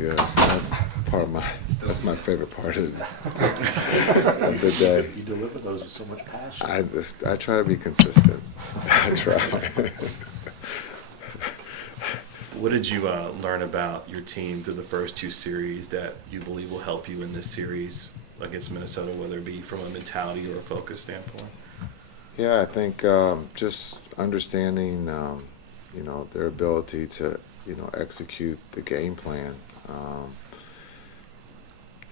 Yeah, that's my favorite part of the day. You deliver those with so much passion. I try to be consistent. I try. What did you learn about your team through the first two series that you believe will help you in this series against Minnesota, whether it be from a mentality or a focus standpoint? Yeah, I think just understanding, their ability to, execute the game plan,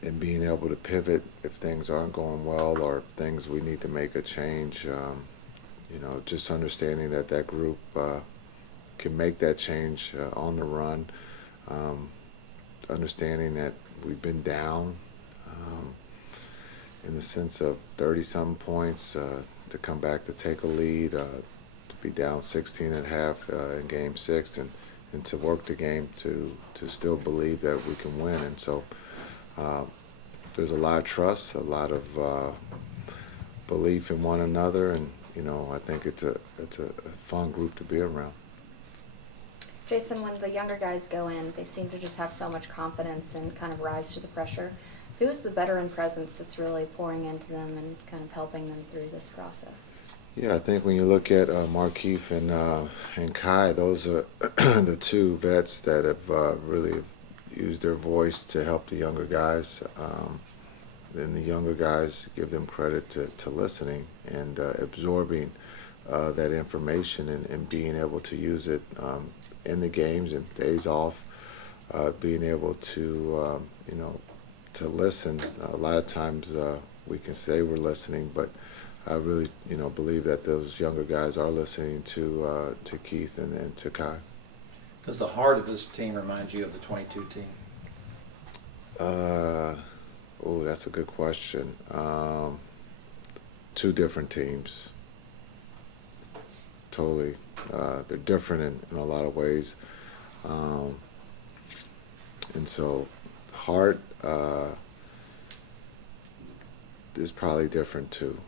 and being able to pivot if things aren't going well or things we need to make a change. Just understanding that group can make that change on the run. Understanding that we've been down in the sense of 30-some points to come back to take a lead, to be down 16 at half in Game 6, and to work the game to still believe that we can win. And so there's a lot of trust, a lot of belief in one another, and I think it's a fun group to be around. Jason, when the younger guys go in, they seem to just have so much confidence and kind of rise to the pressure. Who is the veteran presence that's really pouring into them and kind of helping them through this process? Yeah, I think when you look at Markeith and Kai, those are the two vets that have really used their voice to help the younger guys. Then the younger guys give them credit to listening and absorbing that information and being able to use it in the games and days off, being able to, to listen. A lot of times we can say we're listening, but I really, believe that those younger guys are listening to Keith and to Kai. Does the heart of this team remind you of the 22 team? That's a good question. Two different teams. Totally. They're different in a lot of ways. And so heart is probably different too.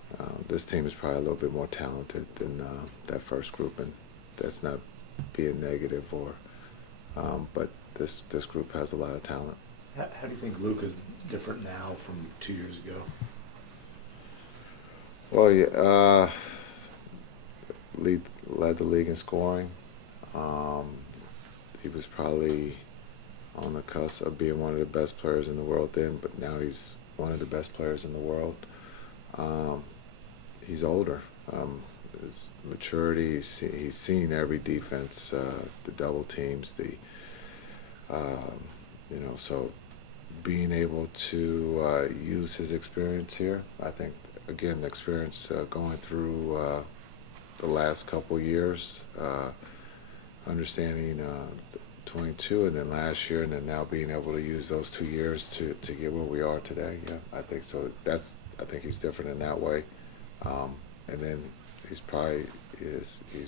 This team is probably a little bit more talented than that first group, and that's not being negative but this group has a lot of talent. How do you think Luke is different now from 2 years ago? Well, yeah, led the league in scoring. He was probably on the cusp of being one of the best players in the world then, but now he's one of the best players in the world. He's older. His maturity, he's seen every defense, the double teams, so being able to use his experience here, I think, again, the experience going through the last couple years, understanding 22 and then last year, and then now being able to use those 2 years to get where we are today. Yeah, I think so. I think he's different in that way. And then he's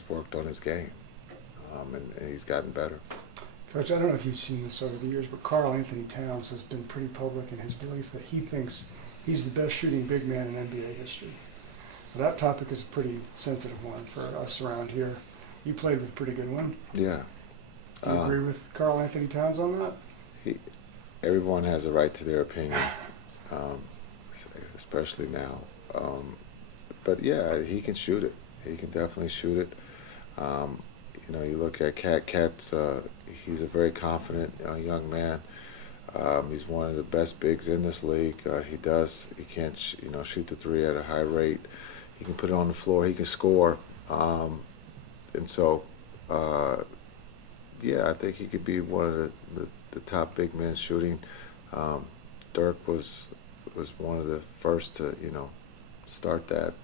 worked on his game, and he's gotten better. Coach, I don't know if you've seen this over the years, but Karl Anthony Towns has been pretty public in his belief that he thinks he's the best shooting big man in NBA history. That topic is a pretty sensitive one for us around here. You played with a pretty good one. Yeah. Do you agree with Karl Anthony Towns on that? Everyone has a right to their opinion, especially now. But yeah, he can shoot it. He can definitely shoot it. You look at Cat's. He's a very confident young man. He's one of the best bigs in this league. He can't shoot the three at a high rate. He can put it on the floor. He can score. And so, I think he could be one of the top big men shooting. Dirk was one of the first to start that.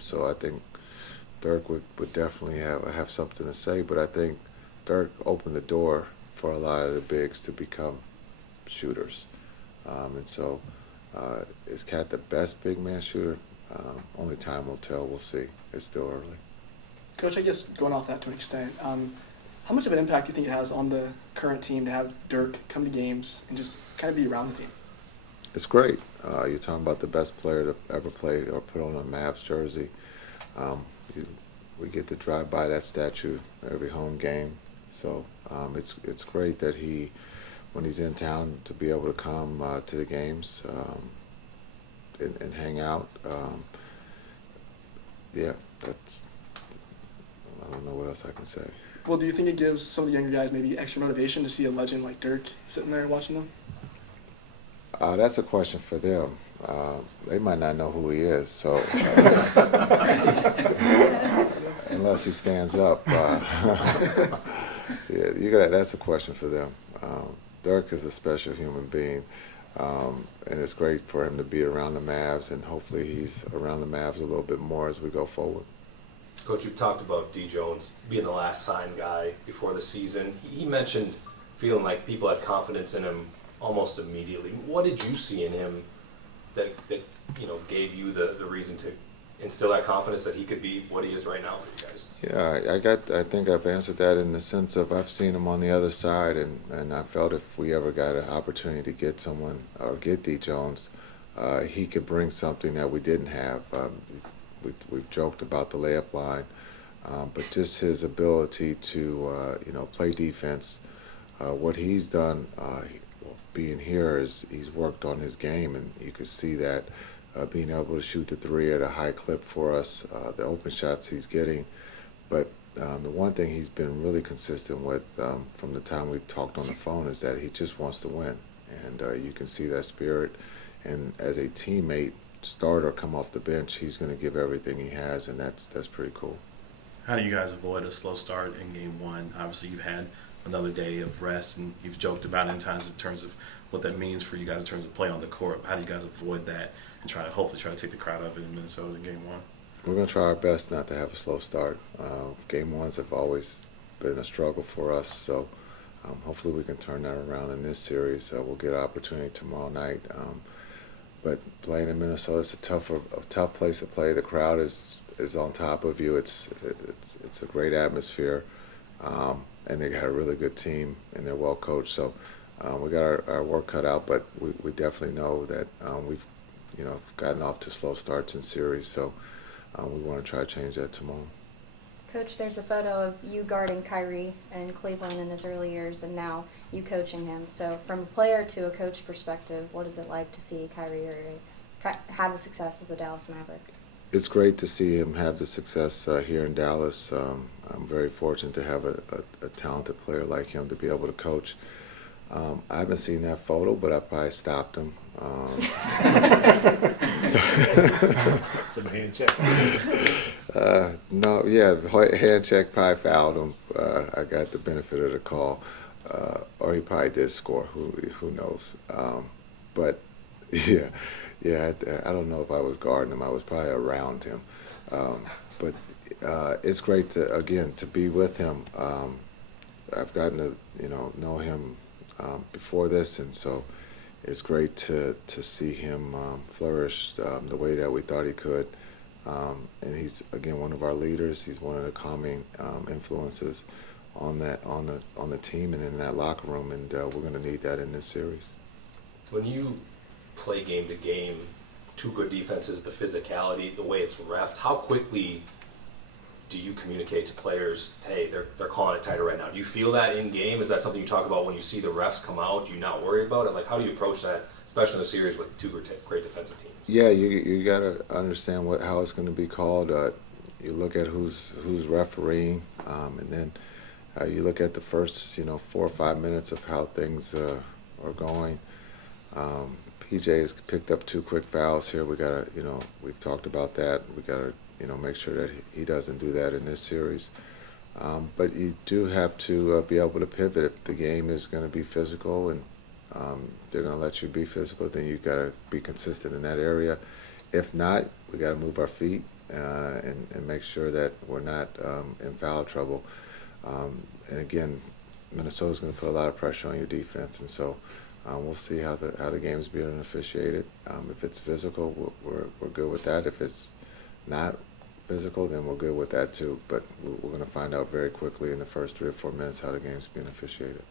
So I think Dirk would definitely have something to say. But I think Dirk opened the door for a lot of the bigs to become shooters. And so is Cat the best big man shooter? Only time will tell. We'll see. It's still early. Coach, I guess going off that to an extent, how much of an impact do you think it has on the current team to have Dirk come to games and just kind of be around the team? It's great. You're talking about the best player to ever play or put on a Mavs jersey. We get to drive by that statue every home game. So it's great that he when he's in town to be able to come to the games and hang out. Yeah, that's. I don't know what else I can say. Well, do you think it gives some of the younger guys maybe extra motivation to see a legend like Dirk sitting there watching them? That's a question for them. They might not know who he is, so unless he stands up, yeah, that's a question for them. Dirk is a special human being, and it's great for him to be around the Mavs, and hopefully he's around the Mavs a little bit more as we go forward. Coach, you talked about D. Jones being the last signed guy before the season. He mentioned feeling like people had confidence in him almost immediately. What did you see in him that gave you the reason to instill that confidence that he could be what he is right now for you guys? Yeah, I think I've answered that in the sense of I've seen him on the other side, and I felt if we ever got an opportunity to get someone or get D. Jones, he could bring something that we didn't have. We've joked about the layup line, but just his ability to play defense. What he's done being here is he's worked on his game, and you could see that being able to shoot the three at a high clip for us, the open shots he's getting. But the one thing he's been really consistent with from the time we talked on the phone is that he just wants to win, and you can see that spirit. And as a teammate, start or come off the bench, he's going to give everything he has, and that's pretty cool. How do you guys avoid a slow start in game one? Obviously, you've had another day of rest, and you've joked about it in terms of what that means for you guys in terms of play on the court. How do you guys avoid that and hopefully try to take the crowd out of it in Minnesota in game one? We're going to try our best not to have a slow start. Game ones have always been a struggle for us, so hopefully we can turn that around in this series. We'll get an opportunity tomorrow night. But playing in Minnesota is a tough place to play. The crowd is on top of you. It's a great atmosphere, and they got a really good team, and they're well coached. So we got our work cut out, but we definitely know that we've gotten off to slow starts in series. So we want to try to change that tomorrow. Coach, there's a photo of you guarding Kyrie in Cleveland in his early years, and now you coaching him. So from a player to a coach perspective, what is it like to see Kyrie have the success as a Dallas Maverick? It's great to see him have the success here in Dallas. I'm very fortunate to have a talented player like him to be able to coach. I haven't seen that photo, but I probably stopped him. Some hand check. No, yeah, the hand check probably fouled him. I got the benefit of the call, or he probably did score. Who knows? But yeah, I don't know if I was guarding him. I was probably around him. But it's great to be with him. I've gotten to know him before this, and so it's great to see him flourish the way that we thought he could. And he's again one of our leaders. He's one of the calming influences on the team and in that locker room, and we're going to need that in this series. When you play game to game, two good defenses, the physicality, the way it's reffed, how quickly do you communicate to players, hey, they're calling it tighter right now? Do you feel that in game? Is that something you talk about when you see the refs come out? Do you not worry about it? Like, how do you approach that, especially in a series with two great defensive teams? Yeah, you got to understand how it's going to be called. You look at who's refereeing, and then you look at the first 4 or 5 minutes of how things are going. PJ has picked up 2 quick fouls here. We got to we've talked about that. We got to make sure that he doesn't do that in this series. But you do have to be able to pivot. If the game is going to be physical and they're going to let you be physical, then you got to be consistent in that area. If not, we got to move our feet and make sure that we're not in foul trouble. And again, Minnesota's going to put a lot of pressure on your defense, and so we'll see how the game's being officiated. If it's physical, we're good with that. If it's not physical, then we're good with that too. But we're going to find out very quickly in the first 3 or 4 minutes how the game's being officiated.